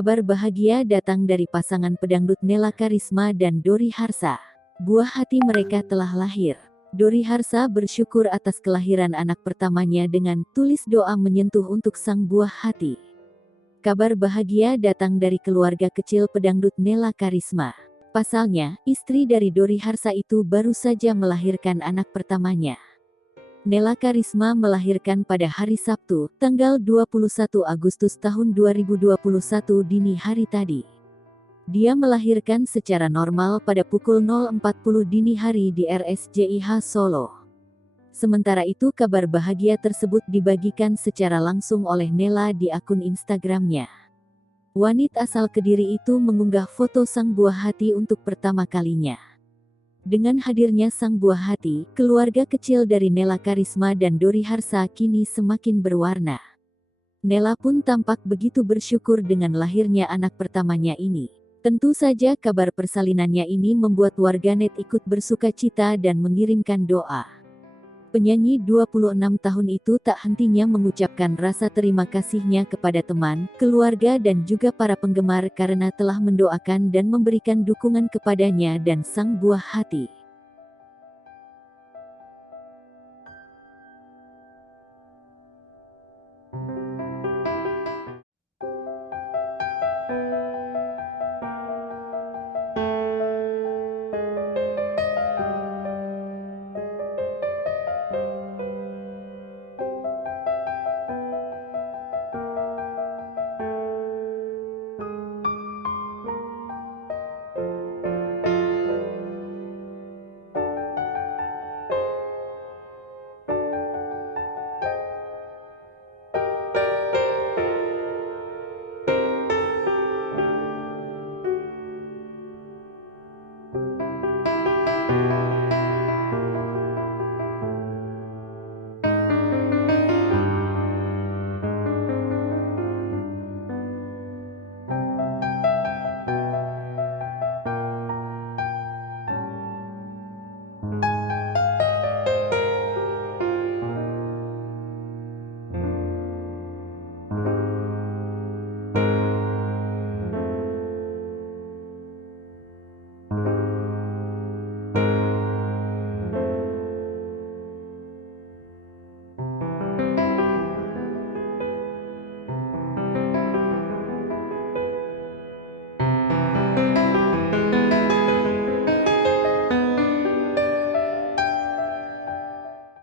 Kabar bahagia datang dari pasangan pedangdut Nela Karisma dan Dori Harsa. Buah hati mereka telah lahir. Dori Harsa bersyukur atas kelahiran anak pertamanya dengan tulis doa menyentuh untuk sang buah hati. Kabar bahagia datang dari keluarga kecil pedangdut Nela Karisma. Pasalnya, istri dari Dori Harsa itu baru saja melahirkan anak pertamanya. Nela Karisma melahirkan pada hari Sabtu, tanggal 21 Agustus tahun 2021 dini hari tadi. Dia melahirkan secara normal pada pukul 0.40 dini hari di RSJIH Solo. Sementara itu kabar bahagia tersebut dibagikan secara langsung oleh Nela di akun Instagramnya. Wanita asal Kediri itu mengunggah foto sang buah hati untuk pertama kalinya. Dengan hadirnya sang buah hati, keluarga kecil dari Nela Karisma dan Dori Harsa kini semakin berwarna. Nela pun tampak begitu bersyukur dengan lahirnya anak pertamanya ini. Tentu saja kabar persalinannya ini membuat warganet ikut bersukacita dan mengirimkan doa. Penyanyi 26 tahun itu tak hentinya mengucapkan rasa terima kasihnya kepada teman, keluarga dan juga para penggemar karena telah mendoakan dan memberikan dukungan kepadanya dan sang buah hati.